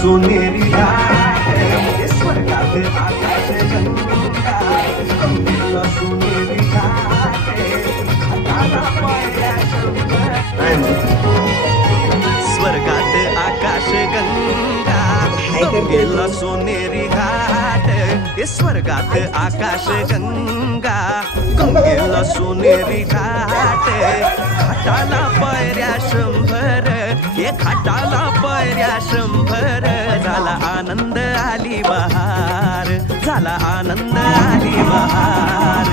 सोनेरी घाट स्वर्गात आकाश गंगा सोनेरी घाट हाताला पायऱ्या स्वर्गात आकाश गंगा गंगेला सोनेरी घाट स्वर्गात आकाश गंगा गंगेला सोनेरी घाट घाटाला पायऱ्या 100 एक घाटाला पायऱ्या 100 झाला आनंद आली बहार झाला आनंद आली बहार